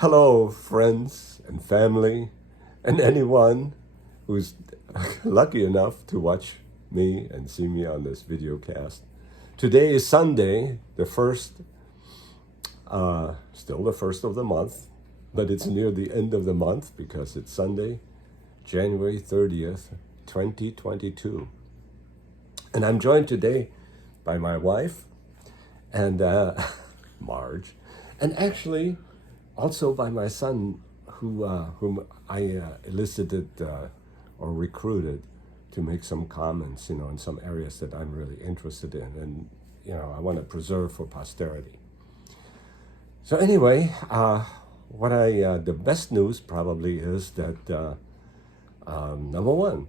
Hello, friends and family, and anyone who's lucky enough to watch me and see me on this video cast. Today is Sunday, the first, still the first of the month, but it's near the end of the month because it's Sunday, January 30th, 2022. And I'm joined today by my wife and Marge, and actually also by my son, whom I elicited or recruited to make some comments, in some areas that I'm really interested in, and I want to preserve for posterity. So anyway, the best news probably is that number one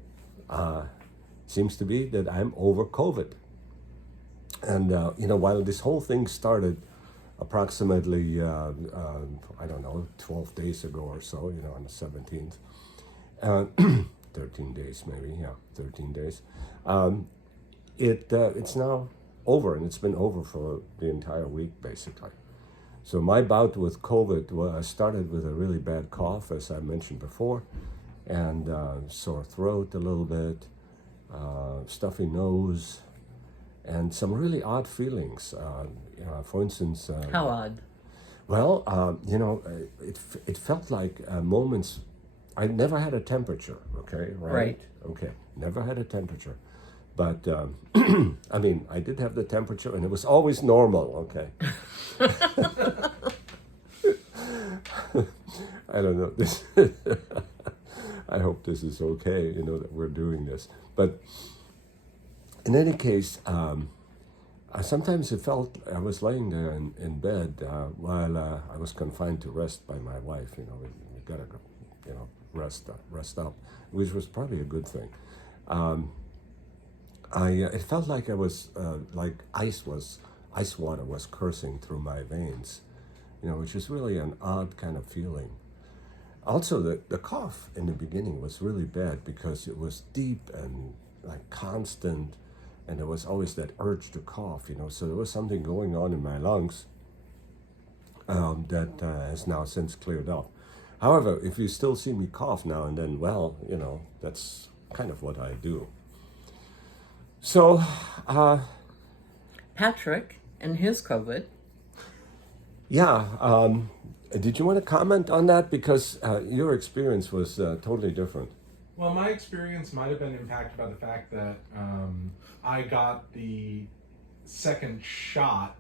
seems to be that I'm over COVID, and while this whole thing started approximately, 12 days ago or so, on the 17th, 13 days maybe, 13 days. It's now over, and it's been over for the entire week, basically. So my bout with COVID started with a really bad cough, as I mentioned before, and sore throat a little bit, stuffy nose, and some really odd feelings. For instance, how odd? Well, it felt like moments. I never had a temperature. Okay, Right. Okay, never had a temperature, but I mean, I did have the temperature, and it was always normal. Okay. I don't know this. I hope this is okay. That we're doing this, but in any case. Sometimes it felt I was laying there in bed while I was confined to rest by my wife. We gotta go, rest up, which was probably a good thing. It felt like I was like ice water was coursing through my veins, which is really an odd kind of feeling. Also, the cough in the beginning was really bad because it was deep and like constant. And there was always that urge to cough, so there was something going on in my lungs that has now since cleared up. However, if you still see me cough now and then, well, that's kind of what I do. So, Patrick and his COVID. Yeah, did you want to comment on that? Because your experience was totally different. Well, my experience might have been impacted by the fact that I got the second shot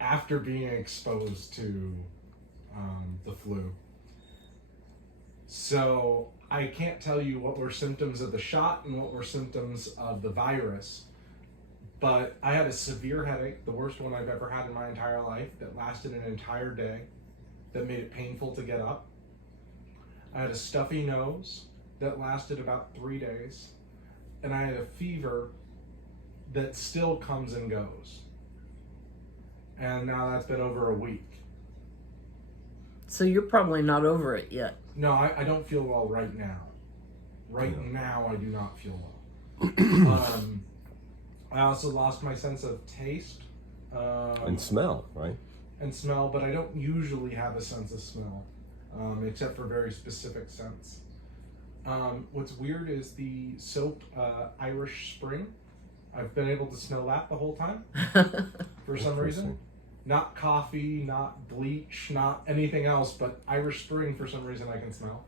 after being exposed to the flu. So I can't tell you what were symptoms of the shot and what were symptoms of the virus, but I had a severe headache, the worst one I've ever had in my entire life, that lasted an entire day, that made it painful to get up. I had a stuffy nose that lasted about 3 days, and I had a fever that still comes and goes. And now that's been over a week. So you're probably not over it yet. No, I don't feel well right now. Now, I do not feel well. I also lost my sense of taste. And smell, right? And smell, but I don't usually have a sense of smell, except for very specific scents. What's weird is the soap Irish Spring. I've been able to smell that the whole time for some reason. Not coffee, not bleach, not anything else, but Irish Spring for some reason I can smell.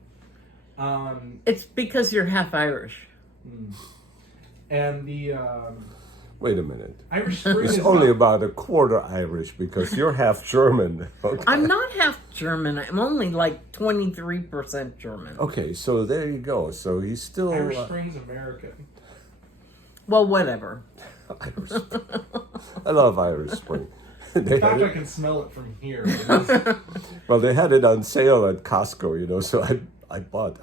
It's because you're half Irish. And the Wait a minute. Irish Spring It's is only not, about a quarter Irish because you're half German. Okay. I'm not half German. I'm only like 23% German. Okay, so there you go. So he's still Irish Spring's American. Well, whatever. Irish. I love Irish Spring. In fact, I can smell it from here. Well, they had it on sale at Costco, so I bought,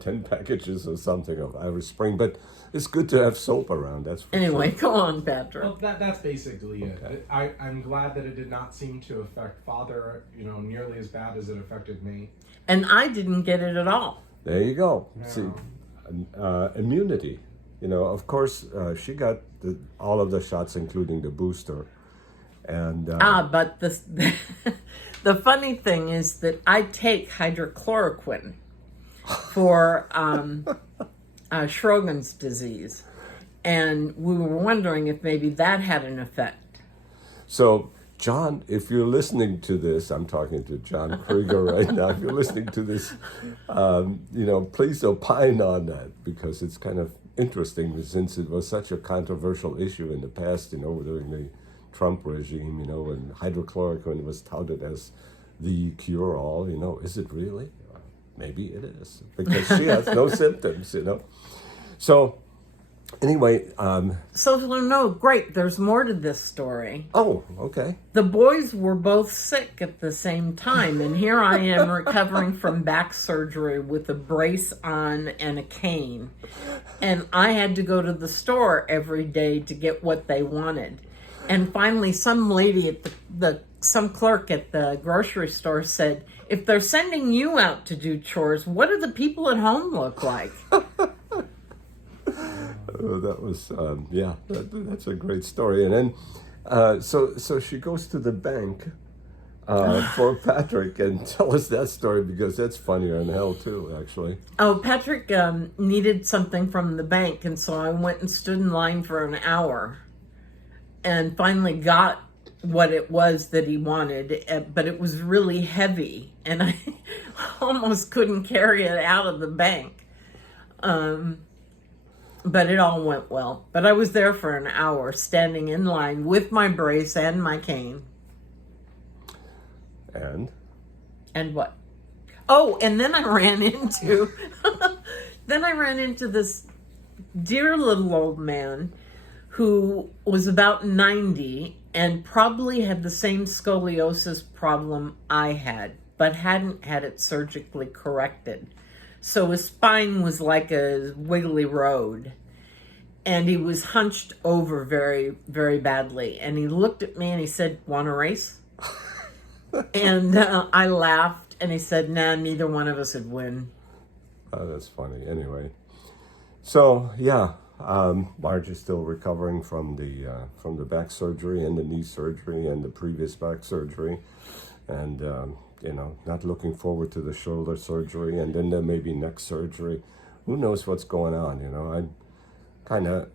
10 packages or something of Irish Spring, but it's good to have soap around, that's for Anyway, sure. go on, Patrick. Well, that's basically it. Okay. I'm glad that it did not seem to affect Father, nearly as bad as it affected me. And I didn't get it at all. There you go. Yeah. See, immunity. Of course, she got all of the shots, including the booster. And But The funny thing is that I take hydrochloroquine for Sjogren's disease. And we were wondering if maybe that had an effect. So, John, if you're listening to this, I'm talking to John Krieger right now. If you're listening to this, please opine on that, because it's kind of interesting since it was such a controversial issue in the past, during the Trump regime, when hydrochloroquine was touted as the cure-all, is it really? Maybe it is, because she has no symptoms, So, anyway. Great, there's more to this story. Oh, okay. The boys were both sick at the same time, and here I am recovering from back surgery with a brace on and a cane. And I had to go to the store every day to get what they wanted. And finally, some lady at some clerk at the grocery store said, "If they're sending you out to do chores, what do the people at home look like?" That was, that's a great story. And then, so she goes to the bank for Patrick, and tell us that story, because that's funnier than hell too, actually. Oh, Patrick needed something from the bank, and so I went and stood in line for an hour and finally got what it was that he wanted, but it was really heavy, and I almost couldn't carry it out of the bank. But it all went well. But I was there for an hour, standing in line with my brace and my cane. And? And what? Oh, and then I ran into this dear little old man who was about 90 and probably had the same scoliosis problem I had, but hadn't had it surgically corrected. So his spine was like a wiggly road, and he was hunched over very, very badly. And he looked at me and he said, "Want a race?" And I laughed, and he said, "Nah, neither one of us would win." Oh, that's funny. Anyway, so yeah, Marge is still recovering from the back surgery and the knee surgery and the previous back surgery, and not looking forward to the shoulder surgery, and then there may be neck surgery. Who knows what's going on? I'm kind of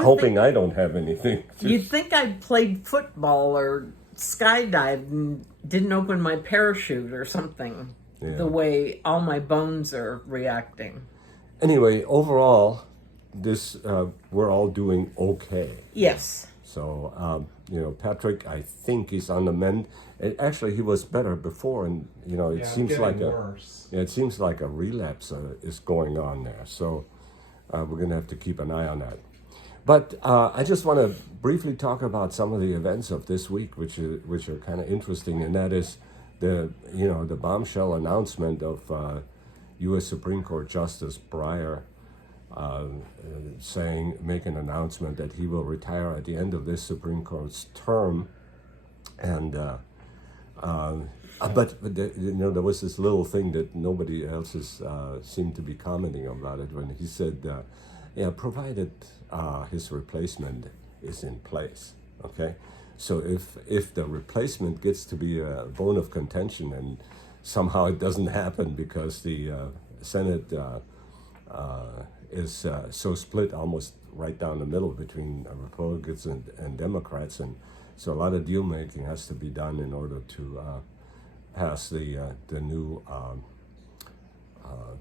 hoping I don't have anything. You'd think I'd played football or skydived and didn't open my parachute or something. Yeah. The way all my bones are reacting. Anyway, overall, we're all doing okay. Yes. So, Patrick, I think he's on the mend. Actually, he was better before, and it seems like a relapse is going on there. So, we're going to have to keep an eye on that. But I just want to briefly talk about some of the events of this week, which are kind of interesting, and that is the bombshell announcement of U.S. Supreme Court Justice Breyer make an announcement that he will retire at the end of this Supreme Court's term, and but there was this little thing that nobody else seemed to be commenting about it, when he said, provided his replacement is in place. Okay, so if the replacement gets to be a bone of contention, and somehow it doesn't happen because the Senate is so split almost right down the middle between Republicans and Democrats, and so a lot of deal making has to be done in order to pass the new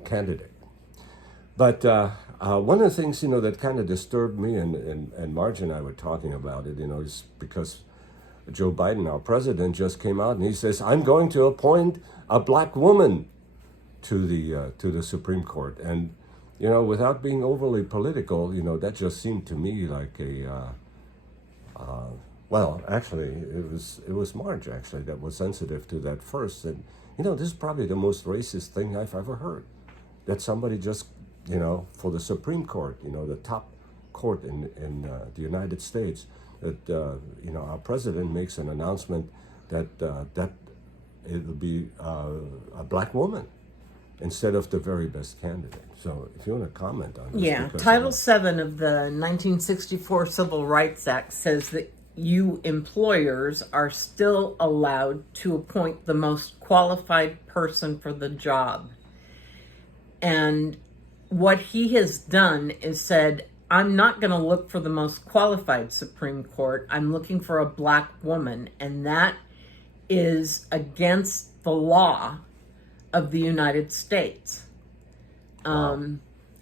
candidate. But one of the things that kind of disturbed me, and Marge and I were talking about it, is because Joe Biden, our president, just came out and he says, "I'm going to appoint a black woman to the Supreme Court," and without being overly political, that just seemed to me like a well, actually, it was Marge actually that was sensitive to that first, and this is probably the most racist thing I've ever heard, that somebody just for the Supreme Court, the top court in the United States, that our president makes an announcement that it'll be a black woman instead of the very best candidate. So if you want to comment on this. Yeah, Title VII of the 1964 Civil Rights Act says that you employers are still allowed to appoint the most qualified person for the job. And what he has done is said, I'm not going to look for the most qualified Supreme Court. I'm looking for a black woman. And that is against the law of the United States.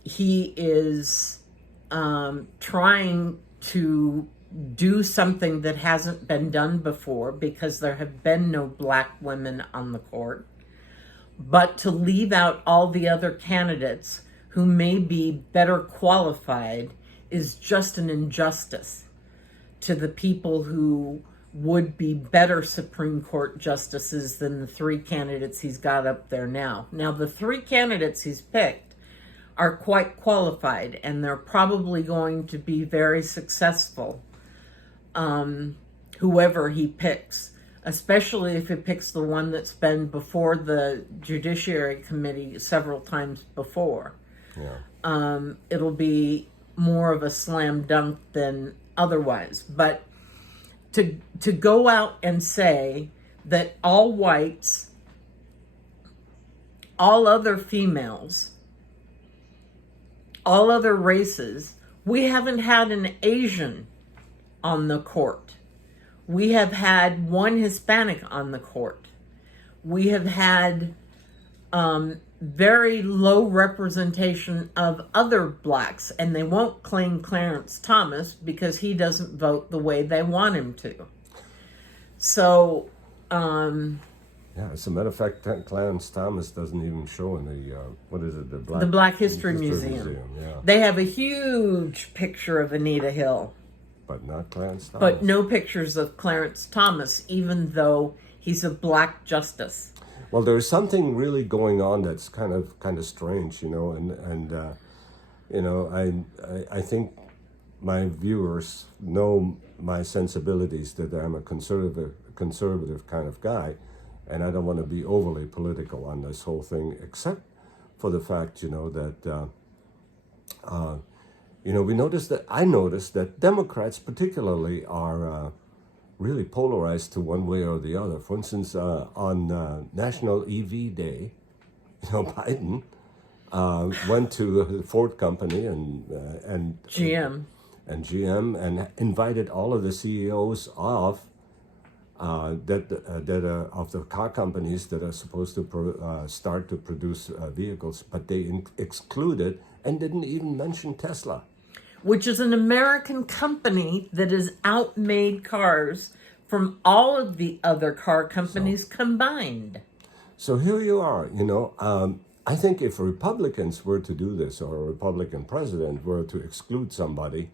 He is trying to do something that hasn't been done before because there have been no black women on the court, but to leave out all the other candidates who may be better qualified is just an injustice to the people who would be better Supreme Court justices than the three candidates he's got up there now. Now, the three candidates he's picked are quite qualified, and they're probably going to be very successful, whoever he picks, especially if he picks the one that's been before the Judiciary Committee several times before. Yeah. It'll be more of a slam dunk than otherwise. But to go out and say that all whites, all other females, all other races, we haven't had an Asian on the court. We have had one Hispanic on the court. We have had very low representation of other blacks, and they won't claim Clarence Thomas because he doesn't vote the way they want him to. So, yeah, as a matter of fact, Clarence Thomas doesn't even show in the, what is it, the Black History Museum. Yeah. They have a huge picture of Anita Hill, But not Clarence Thomas. but no pictures of Clarence Thomas, even though he's a black justice. Well, there's something really going on that's kind of strange, you know, and you know, I think my viewers know my sensibilities, that I'm a conservative kind of guy, and I don't want to be overly political on this whole thing, except for the fact, you know, that you know, I noticed that Democrats particularly are really polarized to one way or the other. For instance, on National EV Day, you know, Biden went to the Ford company and GM and invited all of the CEOs of of the car companies that are supposed to start to produce vehicles, but they excluded and didn't even mention Tesla, which is an American company that has outmade cars from all of the other car companies combined. So here you are, you know. I think if Republicans were to do this, or a Republican president were to exclude somebody,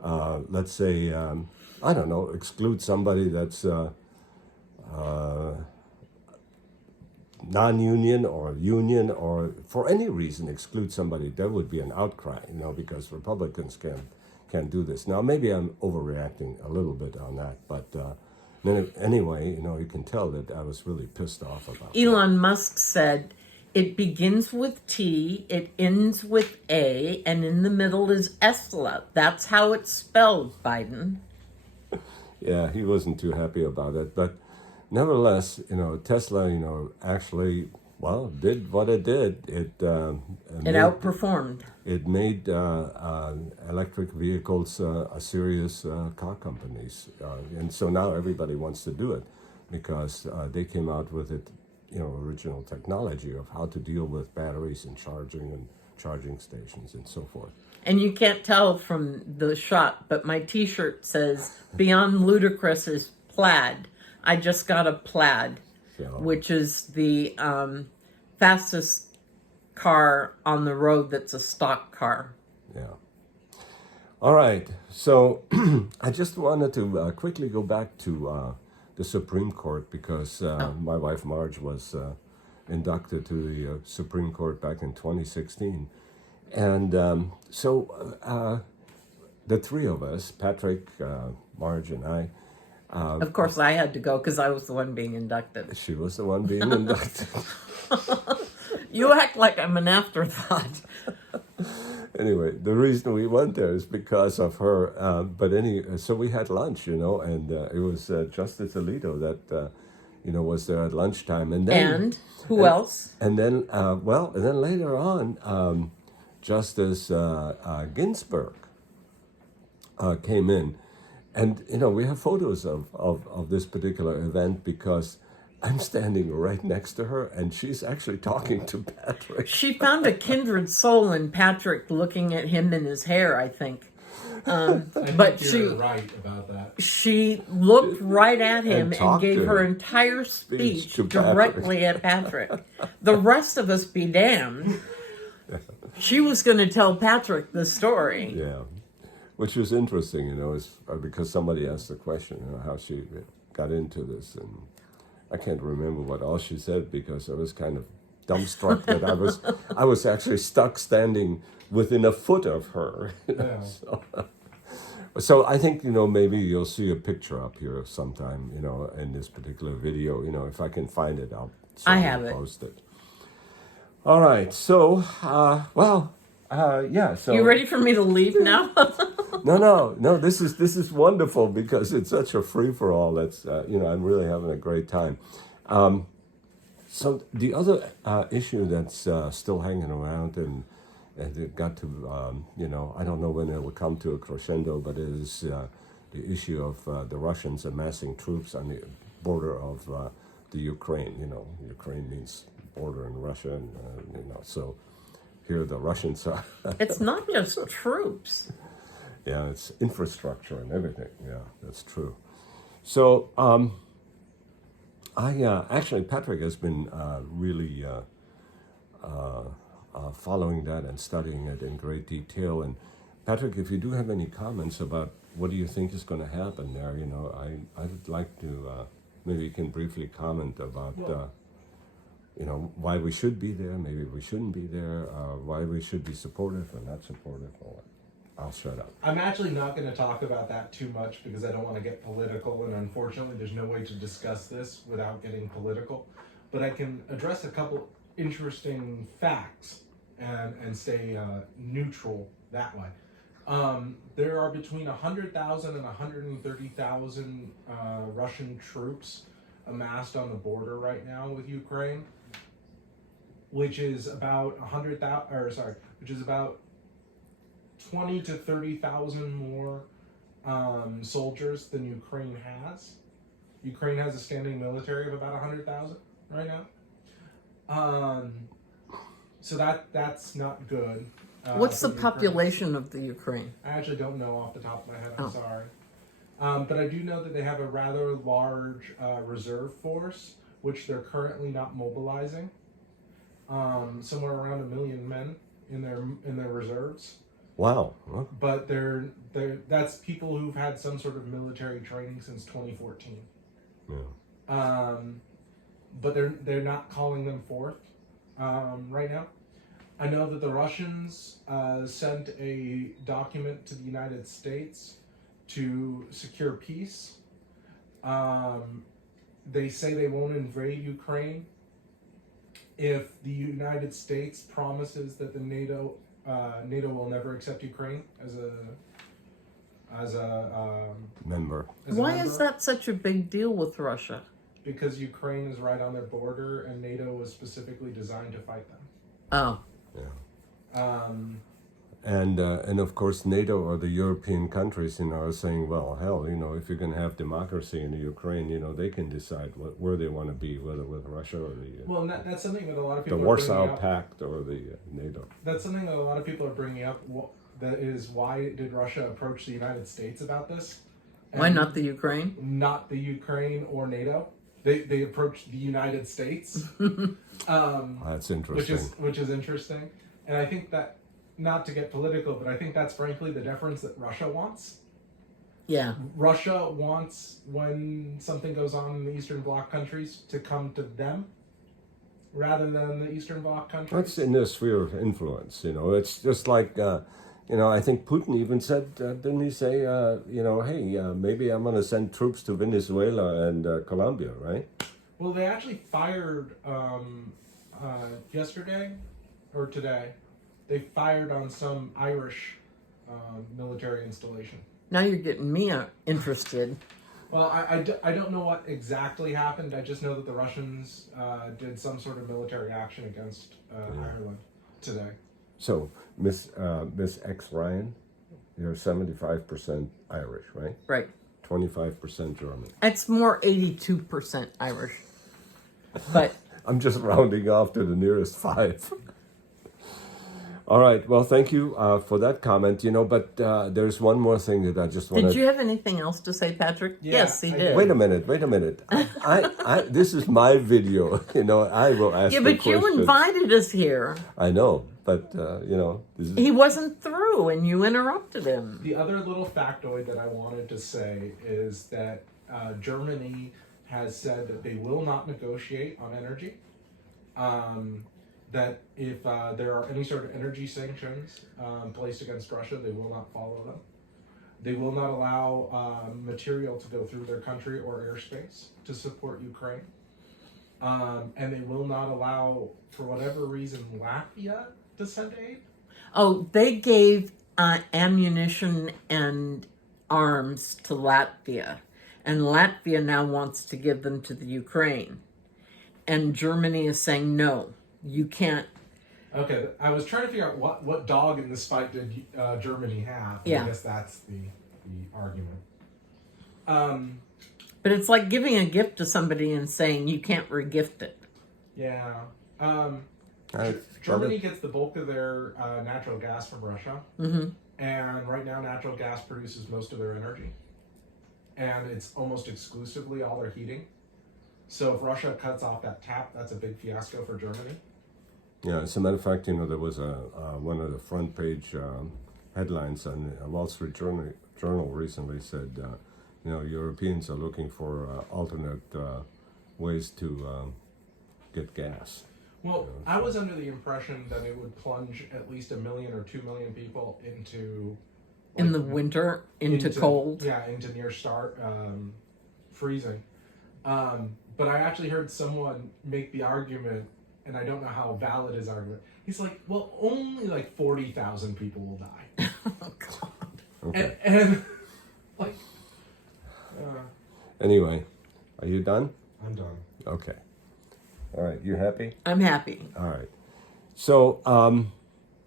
let's say, I don't know, exclude somebody that's non-union or union, or for any reason exclude somebody, there would be an outcry, you know, because Republicans can't do this. Now, maybe I'm overreacting a little bit on that, but anyway, you know, you can tell that I was really pissed off about Elon Musk said, it begins with T, it ends with A, and in the middle is Esla. That's how it's spelled, Biden. Yeah, he wasn't too happy about it, but nevertheless, you know, Tesla, you know, actually, well, did what it did. It Outperformed. It made electric vehicles a serious car companies, and so now everybody wants to do it because they came out with it, you know, original technology of how to deal with batteries and charging stations and so forth. And you can't tell from the shot, but my T-shirt says, "Beyond Ludicrous is plaid." I just got a plaid, which is the fastest car on the road that's a stock car. Yeah. All right. So I just wanted to quickly go back to the Supreme Court because my wife Marge was inducted to the Supreme Court back in 2016. And so the three of us, Patrick, Marge, and I, of course, I had to go because I was the one being inducted. she was the one being inducted. You act like I'm an afterthought. Anyway, the reason we went there is because of her. So we had lunch, and it was Justice Alito that, was there at lunchtime, and then And who else? and then later on, Justice Ginsburg came in, and we have photos of this particular event because I'm standing right next to her, and she's actually talking to Patrick. She found a kindred soul in Patrick, looking at him in his hair, I think. I But think you're right about that. she looked right at him and talked gave to her him. entire speech to directly at Patrick. The rest of us be damned. She was going to tell Patrick the story. Yeah, which was interesting, is because somebody asked the question, how she got into this, and I can't remember what all she said because I was kind of dumbstruck that I was actually stuck standing within a foot of her. Yeah. So I think maybe you'll see a picture up here sometime, in this particular video. If I can find it, I'll certainly post it. All right, so yeah. So You ready for me to leave now? No. This is wonderful because it's such a free for all. That's I'm really having a great time. So the other issue that's still hanging around and it got to I don't know when it will come to a crescendo, but it is the issue of the Russians amassing troops on the border of the Ukraine. Ukraine means border in Russia, and so here the Russians are. It's not just troops. Yeah, it's infrastructure and everything. Yeah, that's true. So, actually, Patrick has been really following that and studying it in great detail. And Patrick, if you do have any comments about what do you think is going to happen there, I'd like to maybe you can briefly comment about. Why we should be there, maybe we shouldn't be there, why we should be supportive or not supportive. I'll shut up. I'm actually not going to talk about that too much because I don't want to get political, and unfortunately there's no way to discuss this without getting political. But I can address a couple interesting facts and stay neutral that way. There are between 100,000 and 130,000 Russian troops amassed on the border right now with Ukraine, which is about 20 to 30,000 more soldiers than Ukraine has. Ukraine has a standing military of about 100,000 right now. So that's not good. What's the for Ukraine. population of the Ukraine? I actually don't know off the top of my head. I'm sorry. But I do know that they have a rather large reserve force, which they're currently not mobilizing. Somewhere around 1 million men in their reserves. Wow. But that's people who've had some sort of military training since 2014. Yeah. But they're not calling them forth right now. I know that the Russians sent a document to the United States to secure peace. They say they won't invade Ukraine if the United States promises that the NATO will never accept Ukraine as a member. Why is that such a big deal with Russia? Because Ukraine is right on their border, and NATO was specifically designed to fight them. Oh. Yeah. And of course NATO or the European countries, are saying, well, hell, if you're going to have democracy in the Ukraine, they can decide where they want to be, whether with Russia or the well, that's something that a lot of people the Warsaw Pact or the NATO. That's something that a lot of people are bringing up. That is, why did Russia approach the United States about this? And why not the Ukraine? Not the Ukraine or NATO. They approached the United States. That's interesting. Which is interesting, and I think that. Not to get political, but I think that's frankly the deference that Russia wants. Yeah. Russia wants, when something goes on in the Eastern Bloc countries, to come to them rather than the Eastern Bloc countries. That's in their sphere of influence, It's just like, I think Putin even said, didn't he say, hey, maybe I'm going to send troops to Venezuela and Colombia, right? Well, they actually fired yesterday or today. they fired on some Irish military installation. Now you're getting me interested. Well, I don't know what exactly happened. I just know that the Russians did some sort of military action against Ireland today. So, Miss X Ryan, you're 75% Irish, right? Right. 25% German. It's more 82% Irish. But I'm just rounding off to the nearest 5. All right. Well, thank you for that comment. But there's one more thing that I just want to... did you have anything else to say, Patrick? Yeah, Yes, he I did. did. Wait a minute. I this is my video. I will ask Yeah, the but you questions. invited us here. I know, but this is... He wasn't through, and you interrupted him. The other little factoid that I wanted to say is that Germany has said that they will not negotiate on energy. That if there are any sort of energy sanctions placed against Russia, they will not follow them. They will not allow material to go through their country or airspace to support Ukraine. And they will not allow, for whatever reason, Latvia to send aid. Oh, they gave ammunition and arms to Latvia, and Latvia now wants to give them to the Ukraine. And Germany is saying, no, you can't. Okay, I was trying to figure out what dog in this fight did Germany have. Yeah. I guess that's the argument. But it's like giving a gift to somebody and saying you can't regift it. Yeah. I Germany gets the bulk of their natural gas from Russia. Mm-hmm. And right now, natural gas produces most of their energy. And it's almost exclusively all their heating. So if Russia cuts off that tap, that's a big fiasco for Germany. Yeah, as a matter of fact, there was one of the front page headlines on Wall Street Journal recently said, Europeans are looking for alternate ways to get gas. Well, I was under the impression that it would plunge at least 1 million or 2 million people into... In the winter, into cold. Yeah, into near freezing. But I actually heard someone make the argument, and I don't know how valid his argument. He's like, well, only like 40,000 people will die. Oh, God. Okay. And like... Anyway, are you done? I'm done. Okay. All right, you happy? I'm happy. All right. So,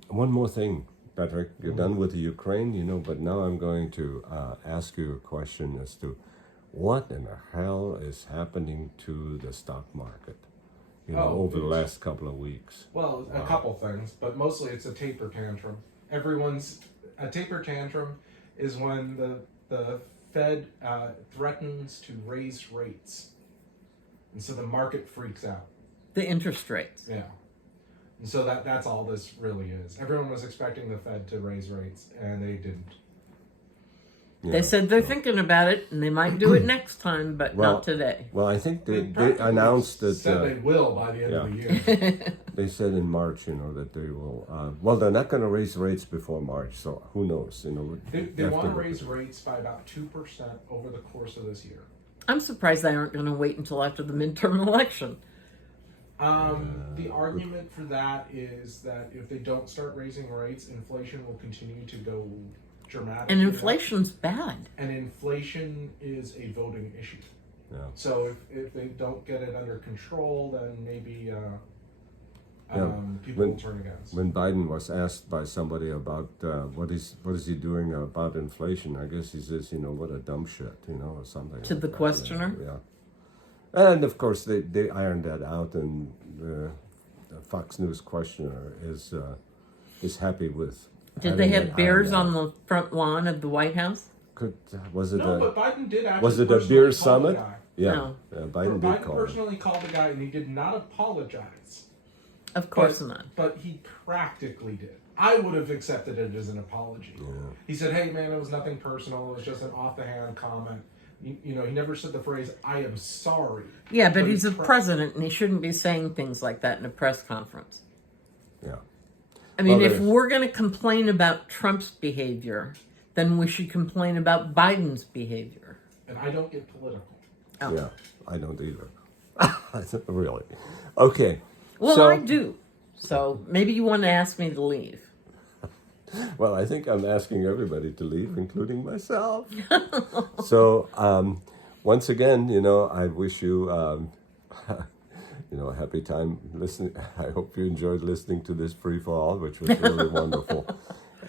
one more thing, Patrick. You're done with the Ukraine, but now I'm going to ask you a question as to what in the hell is happening to the stock market, over the last couple of weeks. Well, a couple things, but mostly it's a taper tantrum. A taper tantrum is when the Fed threatens to raise rates. And so the market freaks out. The interest rates. Yeah. And so that's all this really is. Everyone was expecting the Fed to raise rates, and they didn't. Yeah, They said they're thinking about it, and they might do it next time, but not today. Well, I think they announced that... said they will by the end of the year. They said in March, that they will... they're not going to raise rates before March, so who knows? They want to raise rates by about 2% over the course of this year. I'm surprised they aren't going to wait until after the midterm election. The argument for that is that if they don't start raising rates, inflation will continue to go dramatically. And inflation's bad. And inflation is a voting issue. Yeah. So if they don't get it under control, then maybe people will turn against. When Biden was asked by somebody about what is he doing about inflation, I guess he says, what a dumb shit, or something. To the questioner? Yeah. And of course they ironed that out, and the Fox News questioner is happy with. Did they have bears on the front lawn of the White House? But Biden did actually. Was it a beer summit? Yeah. No. Biden did call. Personally called the guy, and he did not apologize. Of course not. But he practically did. I would have accepted it as an apology. Yeah. He said, "Hey, man, it was nothing personal. It was just an off-the-hand comment." He never said the phrase, "I am sorry." Yeah, but he's a president, and he shouldn't be saying things like that in a press conference. Yeah. I mean, if we're going to complain about Trump's behavior, then we should complain about Biden's behavior. And I don't get political. Oh. Yeah, I don't either. Really. Okay. Well, so, I do. So maybe you want to ask me to leave. Well, I think I'm asking everybody to leave, including myself. So, once again, I wish you, a happy time listening. I hope you enjoyed listening to this free fall, which was really wonderful.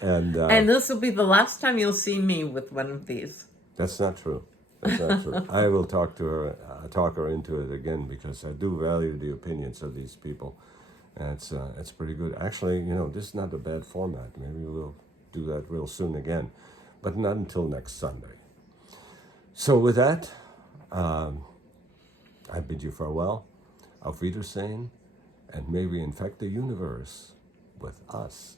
And this will be the last time you'll see me with one of these. That's not true. That's not true. I will talk her into it again, because I do value the opinions of these people. And it's pretty good. Actually, this is not a bad format. Maybe we'll do that real soon again, but not until next Sunday. So with that, I bid you farewell. Auf Wiedersehen, and may we infect the universe with us.